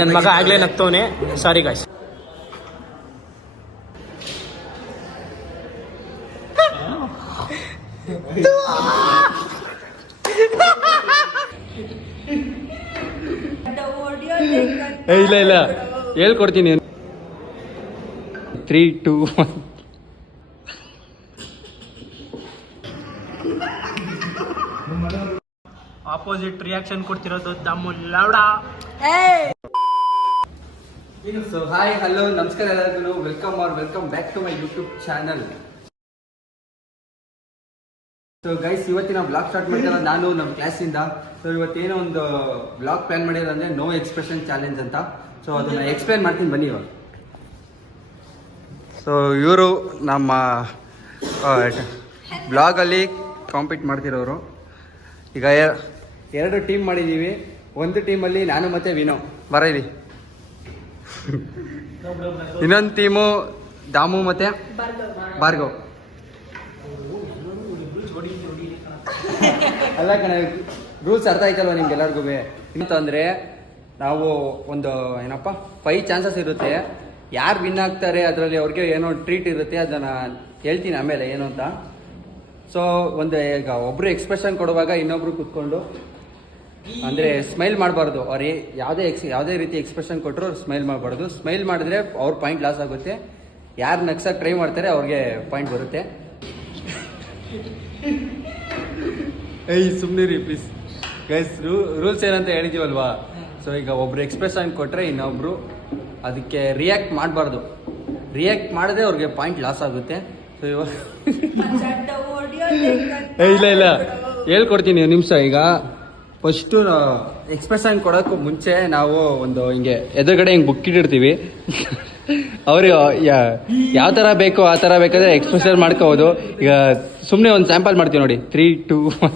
ನನ್ನ ಮಗ ಆಗ್ಲೇ ನಗ್ತವನೆ. ಸಾರಿ ಗಾಯ್ಸ್. ಇಲ್ಲ ಇಲ್ಲ ಹೇಳ್ಕೊಡ್ತೀನಿ. 3, 2, 1. ಆಪೋಸಿಟ್ ರಿಯಾಕ್ಷನ್ ಕೊಡ್ತಿರೋದು ದಮ್ಮು ಲೌಡ. ಸೊ ಹಾಯ್ ಹಲೋ ನಮಸ್ಕಾರ ಎಲ್ಲರಿಗೂ. Welcome back to my YouTube channel. So guys, ಇವತ್ತಿನ ಬ್ಲಾಗ್ ಸ್ಟಾರ್ಟ್ ಮಾಡ್ತಾರೆ ನಾನು ನಮ್ಮ ಕ್ಲಾಸಿಂದ. ಸೊ ಇವತ್ತೇನೋ ಒಂದು ಬ್ಲಾಗ್ ಪ್ಲಾನ್ ಮಾಡಿರೋದಂದ್ರೆ ನೋ ಎಕ್ಸ್ಪ್ರೆಷನ್ ಚಾಲೆಂಜ್ ಅಂತ. ಸೊ ಅದನ್ನ ಎಕ್ಸ್ಪ್ಲೇನ್ ಮಾಡ್ತೀನಿ ಬನ್ನಿ ಇವಾಗ. ಸೊ ಇವರು ನಮ್ಮ ಬ್ಲಾಗಲ್ಲಿ ಕಾಂಪೀಟ್ ಮಾಡ್ತಿರೋರು. ಈಗ 2 ಟೀಮ್ ಮಾಡಿದ್ದೀವಿ. ಒಂದು ಟೀಮಲ್ಲಿ ನಾನು ಮತ್ತೆ ವಿನೋ ಬರೀರಿ. ಇನ್ನೊಂದು ಟೀಮು ದಾಮು ಮತ್ತೆ ಭಾರ್ಗವ್. ಅಲ್ಲ ಕಣ, ರೂಲ್ಸ್ ಅರ್ಥ ಆಯ್ತಲ್ವ ನಿಮ್ಗೆಲ್ಲರಿಗೂ? ಅಂತಂದರೆ ನಾವು ಒಂದು 5 ಚಾನ್ಸಸ್ ಇರುತ್ತೆ. ಯಾರು ವಿನ್ ಆಗ್ತಾರೆ ಅದರಲ್ಲಿ ಅವ್ರಿಗೆ ಏನೋ ಟ್ರೀಟ್ ಇರುತ್ತೆ. ಅದನ್ನು ಹೇಳ್ತೀನಿ ಆಮೇಲೆ ಏನು ಅಂತ. ಸೊ ಈಗ ಒಬ್ಬರು ಎಕ್ಸ್ಪ್ರೆಷನ್ ಕೊಡುವಾಗ ಇನ್ನೊಬ್ರು ಕೂತ್ಕೊಂಡು ಅಂದರೆ ಸ್ಮೈಲ್ ಮಾಡಬಾರ್ದು. ಅವ್ರು ಯಾವುದೇ ರೀತಿ ಎಕ್ಸ್ಪ್ರೆಷನ್ ಕೊಟ್ಟರು ಅವ್ರು ಸ್ಮೈಲ್ ಮಾಡಬಾರ್ದು. ಸ್ಮೈಲ್ ಮಾಡಿದ್ರೆ ಅವ್ರ ಪಾಯಿಂಟ್ ಲಾಸ್ ಆಗುತ್ತೆ. ಯಾರು ನಗ್ಸಕ್ಕೆ ಟ್ರೈ ಮಾಡ್ತಾರೆ ಅವ್ರಿಗೆ ಪಾಯಿಂಟ್ ಬರುತ್ತೆ. ಸುಮ್ಮನೆ ರೀ ಪ್ಲೀಸ್ ಗೈಸ್. ರೂಲ್ಸ್ ಏನಂತ ಹೇಳಿದೀವಲ್ವಾ? ಸೊ ಈಗ ಒಬ್ರು ಎಕ್ಸ್ಪ್ರೆಷನ್ ಕೊಟ್ಟರೆ ಇನ್ನೊಬ್ರು ಅದಕ್ಕೆ ರಿಯಾಕ್ಟ್ ಮಾಡಬಾರ್ದು. ರಿಯಾಕ್ಟ್ ಮಾಡಿದ್ರೆ ಅವ್ರಿಗೆ ಪಾಯಿಂಟ್ ಲಾಸ್ ಆಗುತ್ತೆ. ಸೊ ಇವಾಗ ಇಲ್ಲ ಹೇಳ್ಕೊಡ್ತೀನಿ ನಿಮಿಷ. ಈಗ ಫಸ್ಟು ಎಕ್ಸ್ಪ್ರೆಷನ್ ಕೊಡೋಕ್ಕೂ ಮುಂಚೆ ನಾವು ಒಂದು ಹಿಂಗೆ ಎದುರುಗಡೆ ಹಿಂಗೆ ಬುಕ್ ಇಟ್ಟಿರ್ತೀವಿ. ಅವ್ರು ಯಾವ ಥರ ಬೇಕೋ ಆ ಥರ ಬೇಕಾದ್ರೆ ಎಕ್ಸ್ಪ್ರೆಷನ್ ಮಾಡ್ಕೋಬೋದು. ಈಗ ಸುಮ್ಮನೆ ಒಂದು ಸ್ಯಾಂಪಲ್ ಮಾಡ್ತೀವಿ ನೋಡಿ. 3, 2, 1.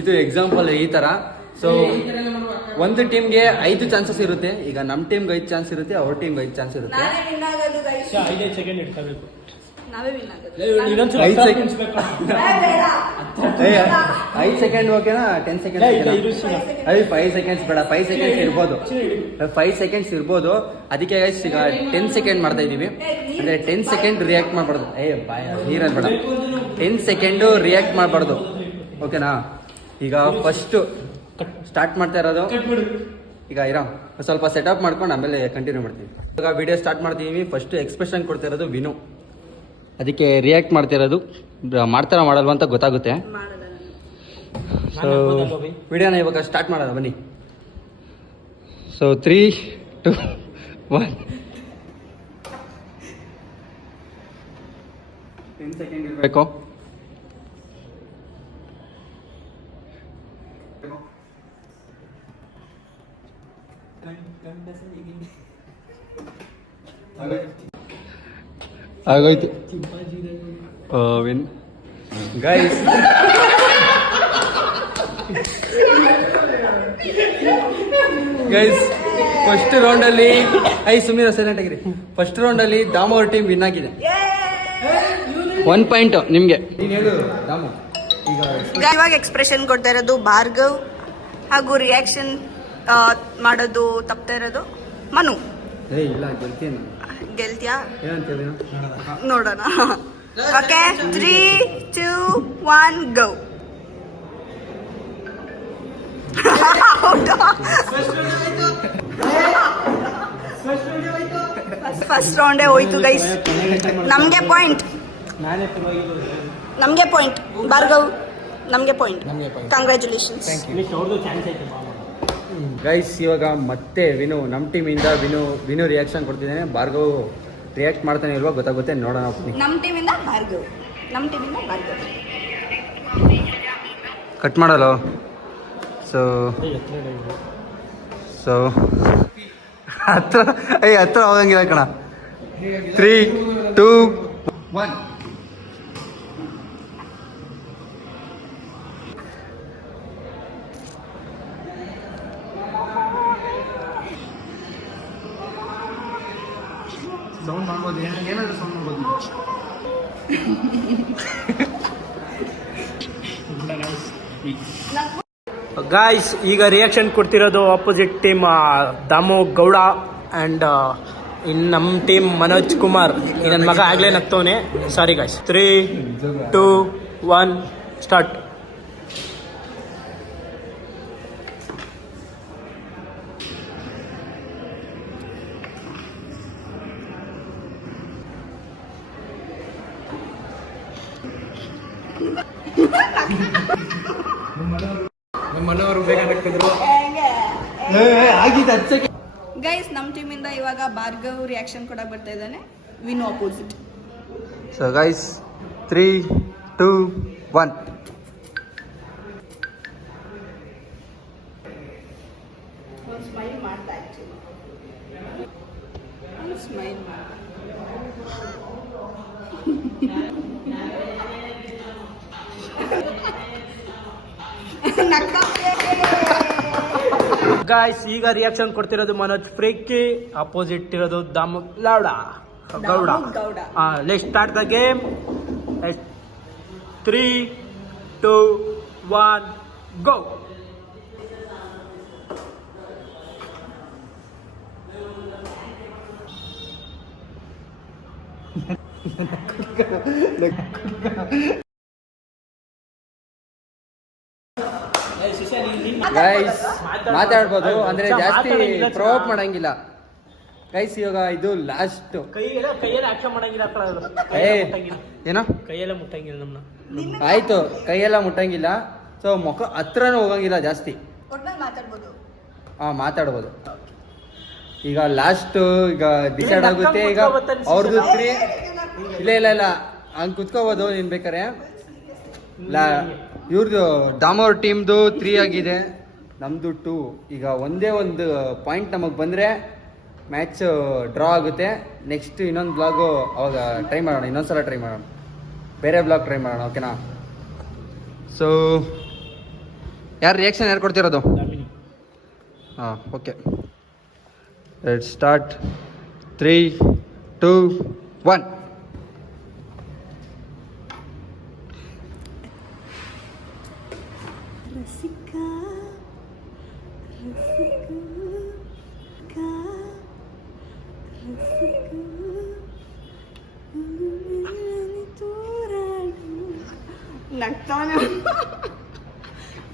ಇದು ಎಕ್ಸಾಂಪಲ್ ಈ ಥರ. ಸೊ ಒಂದು ಟೀಮ್ಗೆ 5 ಚಾನ್ಸಸ್ ಇರುತ್ತೆ. ಈಗ ನಮ್ಮ ಟೀಮ್ಗೆ 5 ಚಾನ್ಸ್ ಇರುತ್ತೆ, ಅವ್ರ ಟೀಮ್ಗೆ 5 ಚಾನ್ಸ್ ಇರುತ್ತೆ. 5 ಸೆಕೆಂಡ್ ಇಟ್ಕೋಬೇಕು. 5 ಸೆಕೆಂಡ್ ಓಕೆನಾ? 10 ಸೆಕೆಂಡ್? 5 ಸೆಕೆಂಡ್ಸ್ ಬೇಡ, 5 ಸೆಕೆಂಡ್ಸ್ ಇರ್ಬೋದು. 5 ಸೆಕೆಂಡ್ಸ್ ಇರ್ಬೋದು. ಅದಕ್ಕೆ ಈಗ 10 ಸೆಕೆಂಡ್ ಮಾಡ್ತಾ ಇದೀವಿ. ಅಂದ್ರೆ 10 ಸೆಕೆಂಡ್ ರಿಯಾಕ್ಟ್ ಮಾಡಬಾರ್ದು. ನೀರಲ್ಲಿ ಬೇಡ, 10 ಸೆಕೆಂಡು ರಿಯಾಕ್ಟ್ ಮಾಡಬಾರ್ದು. ಓಕೆನಾ? ಈಗ ಫಸ್ಟ್ ಸ್ಟಾರ್ಟ್ ಮಾಡ್ತಾ ಇರೋದು. ಈಗ ಸ್ವಲ್ಪ ಸೆಟಪ್ ಮಾಡ್ಕೊಂಡು ಆಮೇಲೆ ಕಂಟಿನ್ಯೂ ಮಾಡ್ತೀವಿ. ಇವಾಗ ವಿಡಿಯೋ ಸ್ಟಾರ್ಟ್ ಮಾಡ್ತೀವಿ. ಫಸ್ಟ್ ಎಕ್ಸ್ಪ್ರೆಷನ್ ಕೊಡ್ತಾ ಇರೋದು ವಿನು. ಅದಕ್ಕೆ ರಿಯಾಕ್ಟ್ ಮಾಡ್ತಿರೋದು ಮಾಡ್ತಾರ ಮಾಡಲ್ವ ಅಂತ ಗೊತ್ತಾಗುತ್ತೆ. ಸೊ ವಿಡಿಯೋನ ಇವಾಗ ಸ್ಟಾರ್ಟ್ ಮಾಡೋಣ ಬನ್ನಿ. ಸೊ 3, 2, 1. 10 ಸೆಕೆಂಡ್ ಇರಬೇಕು. ಆಗೋಯ್ತು ವಿನ್ ಗೈಸ್. ಫಸ್ಟ್ ರೌಂಡಲ್ಲಿ ಸುಮ್ಮನೆ ಸೈಲೆಂಟ್ ಆಗಿರಿ. ಫಸ್ಟ್ ರೌಂಡಲ್ಲಿ ದಾಮು ಅವ್ರ ಟೀಮ್ ವಿನ್ ಆಗಿದೆ. 1 ಪಾಯಿಂಟ್ ನಿಮಗೆ. ನೀನು ಹೇಳು ದಾಮು. ಇವಾಗ ಎಕ್ಸ್ಪ್ರೆಷನ್ ಕೊಡ್ತಾ ಇರೋದು ಭಾರ್ಗವ್, ಹಾಗೂ ರಿಯಾಕ್ಷನ್ ಮಾಡೋದು ತಪ್ತಾ ಇರೋದು ಮನು. ಇಲ್ಲ ಗೆಲ್ತೀನಿ. ಗೆಲ್ತ್ಯಾ? ನೋಡೋಣ. ಓಕೆ, 3, 2, 1 ಗೋ. ಫಸ್ಟ್ ರೌಂಡೇ ಹೋಯ್ತು ಗೈಸ್. ನಮ್ಗೆ ಪಾಯಿಂಟ್ ಭಾರ್ಗವ್, ನಮ್ಗೆ ಪಾಯಿಂಟ್. Congratulations guys. ಇವಾಗ ಮತ್ತೆ ವಿನು ನಮ್ಮ ಟೀಮಿಂದ ವಿನು ರಿಯಾಕ್ಷನ್ ಕೊಡ್ತಿದ್ದಾನೆ. ಭಾರ್ಗವ್ ರಿಯಾಕ್ಟ್ ಮಾಡ್ತಾನೆ ಇಲ್ವಾ ಗೊತ್ತಾಗುತ್ತೆ, ನೋಡೋಣ. ನಮ್ಮ ಟೀಮಿಂದ ಭಾರ್ಗವ್. ಕಟ್ ಮಾಡಲ್ಲ. ಸೊ ಹತ್ರ ಹೋಗಂಗಿಲ್ಲ ಕಣ. 3, 2, 1. ಸೌಂಡ್ ಮಾಡ್ಬೋದು, ಏನಾದರೂ ಸೌಂಡ್ ಮಾಡ್ಬೋದು. ಗಾಯ್ಸ್ ಈಗ ರಿಯಾಕ್ಷನ್ ಕೊಡ್ತಿರೋದು opposite team Damu Gowda and ಇನ್ನು ನಮ್ಮ ಟೀಮ್ ಮನೋಜ್ ಕುಮಾರ್. ನನ್ನ ಮಗ ಆಗಲೇ ನಗ್ತವನೆ. ಸಾರಿ ಗಾಯ್ಸ್. 3, 2, 1 ಸ್ಟಾರ್ಟ್. ನಮ್ಮ ಮನೆಯವರು ಬೇಗ ನಕ್ಕಿದ್ರು. ಆಗಿದೆ 10 ಸೆಕೆಂಡ್. ಗೈಸ್ ನಮ್ಮ ಟೀಮಿಂದ ಇವಾಗ ಭಾರ್ಗವ್ ರಿಯಾಕ್ಷನ್ ಕೊಡಕ್ ಬರ್ತಾ ಇದ್ದಾನೆ. Win opposite. So guys 3, 2, 1. Smile ಮಾಡ್ತಾ ಇತ್ತು. ಸ್ಮೈಲ್ ಗಾಯ್ಸ್ ಈಗ ರಿಯಾಕ್ಷನ್ ಕೊಡ್ತಿರೋದು ಮನೋಜ್ ಫ್ರೇಕಿ, ಅಪೋಸಿಟ್ ಇರೋದು Damu Gowda. Let's start the game. 3, 2, 1 go. Guys ಮಾತಾಡ್ಬೋದು ಅಂದ್ರೆ ಜಾಸ್ತಿ ಪ್ರೊವೋಕ್ ಮಾಡಂಗಿಲ್ಲ ಗೈಸ್. ಇವಾಗ ಇದು ಲಾಸ್ಟ್. ಕೈಯೆಲ್ಲ ಆಕ್ಷನ್ ಮಾಡಂಗಿಲ್ಲ. ಏನೋ ಕೈಯೆಲ್ಲ ಮುಟ್ಟಂಗಿಲ್ಲ ನಮ್ಮನ್ನ. ಆಯ್ತು, ಕೈಯೆಲ್ಲ ಮುಟ್ಟಂಗಿಲ್ಲ. ಸೊ ಮುಖ ಹತ್ರನೂ ಹೋಗಂಗಿಲ್ಲ ಜಾಸ್ತಿ. ಮಾತಾಡ್ಬೋದು. ಈಗ ಲಾಸ್ಟ್ ಈಗ ಡಿಸೈಡ್ ಆಗುತ್ತೆ. ಈಗ ಅವ್ರದ್ದು 3 ಇಲ್ಲ ಹಂಗ್ ಕುತ್ಕೋಬೋದು ನೀನ್ ಬೇಕಾರೆ. ಇವ್ರದ್ದು ದಾಮೋರ್ ಟೀಮ್ದು 3 ಆಗಿದೆ, ನಮ್ದು 2. ಈಗ ಒಂದೇ ಒಂದು ಪಾಯಿಂಟ್ ನಮಗೆ ಬಂದರೆ ಮ್ಯಾಚ್ ಡ್ರಾ ಆಗುತ್ತೆ. ನೆಕ್ಸ್ಟ್ ಇನ್ನೊಂದು ಬ್ಲಾಗು ಅವಾಗ ಟ್ರೈ ಮಾಡೋಣ, ಇನ್ನೊಂದ್ಸಲ ಟ್ರೈ ಮಾಡೋಣ, ಬೇರೆ ಬ್ಲಾಗ್ ಟ್ರೈ ಮಾಡೋಣ. ಓಕೆನಾ? ಸೊ ಯಾರು ರಿಯಾಕ್ಷನ್ ಯಾರು ಕೊಡ್ತಿರೋದು? ಹಾಂ, ಓಕೆ. Let's start. 3, 2, 1.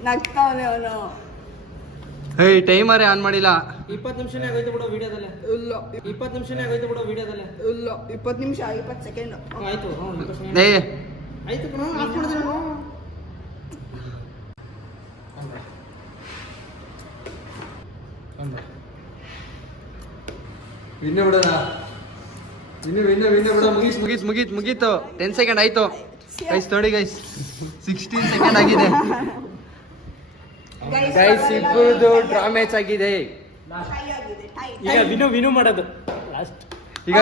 ನಗ್ತಾವನೆ ಅವನು. ಹೇಯ್, ಟೈಮರೇ ಆನ್ ಮಾಡಿಲ್ಲ. 20 ನಿಮಿಷನೇ ಆಗೋಯ್ತು ಬಿಡೋ ವಿಡಿಯೋದಲ್ಲೇ. ಇಲ್ಲ 20 ನಿಮಿಷನೇ ಆಗೋಯ್ತು ಬಿಡೋ ವಿಡಿಯೋದಲ್ಲೇ. ಇಲ್ಲ 20 ನಿಮಿಷ 20 ಸೆಕೆಂಡ್ ಆಯ್ತು. ಆಯ್ತು ಕಣೋ, ಆಫ್ ಮಾಡಿದ್ರೆ ವಿನ್ನ ಬಿಡೋಣ. ವಿನ್ನ ಬಿಡೋ. ಮುಗೀತು. 10 ಸೆಕೆಂಡ್ ಆಯ್ತು ಗೈಸ್. ನೋಡಿ ಗೈಸ್, 16 ಸೆಕೆಂಡ್ ಆಗಿದೆ ಗೈಸ್. ಇಬ್ಬರದು ಡ್ರಾ ಮ್ಯಾಚ್ ಆಗಿದೆ. ಈಗ ವಿನು ಮಾಡೋದು ಲಾಸ್ಟ್. ಈಗ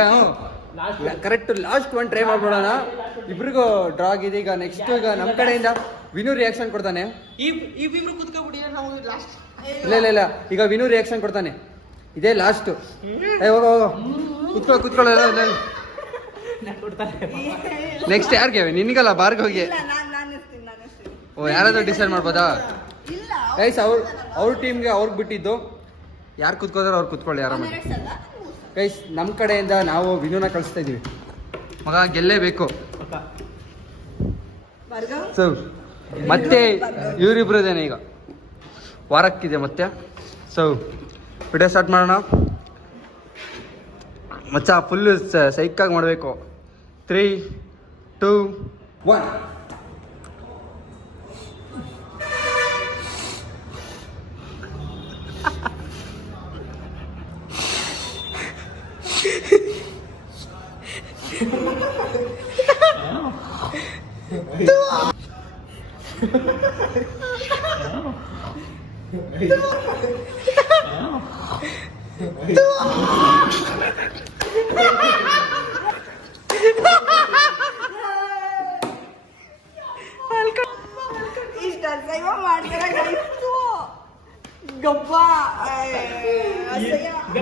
ಕರೆಕ್ಟ್ ಲಾಸ್ಟ್ ಒಂದು ಟ್ರೈ ಮಾಡ್ಬಿಡೋಣ. ಇಬ್ರಿಗೂ ಡ್ರಾ ಆಗಿದೆ. ಈಗ ನೆಕ್ಸ್ಟ್ ಈಗ ನಮ್ಮ ಕಡೆಯಿಂದ ವಿನು ರಿಯಾಕ್ಷನ್ ಕೊಡ್ತಾನೆ. ಇಲ್ಲ ಈಗ ವಿನು ರಿಯಾಕ್ಷನ್ ಕೊಡ್ತಾನೆ. ಇದೇ ಲಾಸ್ಟ್. ಹೋಗೋ ಕುತ್ಕೊಳ್ಳ. ನೆಕ್ಸ್ಟ್ ಯಾರಿಗೆ? ನಿನ್ಗಲ್ಲ, ಭಾರ್ಗವ್ಗೆ. ಓ, ಯಾರಾದ್ರೂ ಡಿಸೈಡ್ ಮಾಡ್ಬೋದಾ? ಗೈಸ್ ಅವ್ರ ಟೀಮ್ಗೆ ಅವ್ರಿಗೆ ಬಿಟ್ಟಿದ್ದು. ಯಾರು ಕುತ್ಕೋದಾರ ಅವ್ರು ಕುತ್ಕೊಳ್ಳಿ ಆರಾಮಾಗಿ. ಗೈಸ್ ನಮ್ಮ ಕಡೆಯಿಂದ ನಾವು ವಿನುನ ಕಳಿಸ್ತಾ ಇದೀವಿ. ಮಗ ಗೆಲ್ಲೇಬೇಕು. ಸೊ ಮತ್ತೆ ಇವರಿಬ್ರದೇನೆ ಈಗ ವಾರಕ್ಕಿದೆ ಮತ್ತೆ. ಸೊ ವಿಡಿಯೋ ಸ್ಟಾರ್ಟ್ ಮಾಡೋಣ ಮಚ್ಚ. ಫುಲ್ಲು ಸೈಕಾಗಿ ಮಾಡಬೇಕು. 3, 2, 1.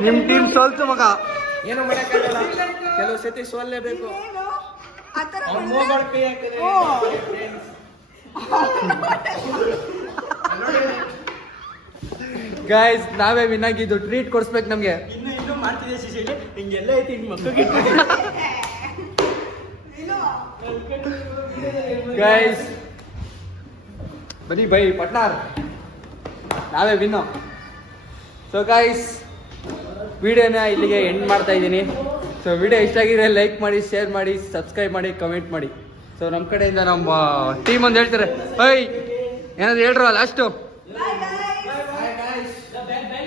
ನಿಮ್ ಟೀಮ್ ಸೋಲ್ತು ಮಗ. ಏನು ಮಾಡಕ್ಕಾಗಲ್ಲ, ಕೆಲವು ಸತಿ ಸೋಲ್ಲೇಬೇಕು. ಕೈ ಹಾಕಿದ್ರೆ. ಗೈಸ್ ನಾವೇ ವಿನ್ ಆಗಿದ್ದು ಟ್ರೀಟ್ ಕೊಡಿಸ್ಬೇಕು ನಮ್ಗೆ. ಇನ್ನು ಮಾಡ್ತಿದ್ದೆ ಶಿಶಿಲಿ ಹಿಂಗೆಲ್ಲ ಐತಿ ಹಿಂಗೆ ಮಕ್ಕಳಿಗೆ ಗೈಸ್ ಬನ್ನಿ ಬೈ ಪಟ್ನಾರ್, ನಾವೇ ವಿನ್ನು. ಸೊ ಗೈಸ್ ವಿಡಿಯೋನ ಇಲ್ಲಿಗೆ ಎಂಡ್ ಮಾಡ್ತಾ ಇದ್ದೀನಿ. ಸೊ ವಿಡಿಯೋ ಇಷ್ಟ ಆಗಿದ್ರೆ ಲೈಕ್ ಮಾಡಿ, ಶೇರ್ ಮಾಡಿ, ಸಬ್ಸ್ಕ್ರೈಬ್ ಮಾಡಿ, ಕಮೆಂಟ್ ಮಾಡಿ. ಸೊ ನಮ್ಮ ಕಡೆಯಿಂದ ನಮ್ಮ ಟೀಮ್ ಒಂದು ಹೇಳ್ತಾರೆ ಬೈ ಏನಾದ್ರು ಹೇಳ್ರು ಲಾಸ್ಟು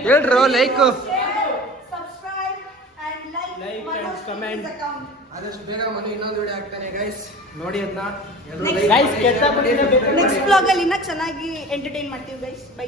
ಹೇಳ್ರು ಲೈಕ್ ಕಮೆಂಟ್ ಆದಷ್ಟು ಬೇಗ ಮನೆ ಇನ್ನೊಂದು ವಿಡಿಯೋ ಆಗ್ತಾನೆ ಗೈಸ್, ನೋಡಿ ಅದನ್ನ. ನೆಕ್ಸ್ಟ್ ಬ್ಲಾಗ್ ಅಲ್ಲಿ ಇನ್ನ ಚೆನ್ನಾಗಿ ಎಂಟರ್ಟೈನ್ ಮಾಡ್ತೀವಿ ಗೈಸ್. ಬೈ.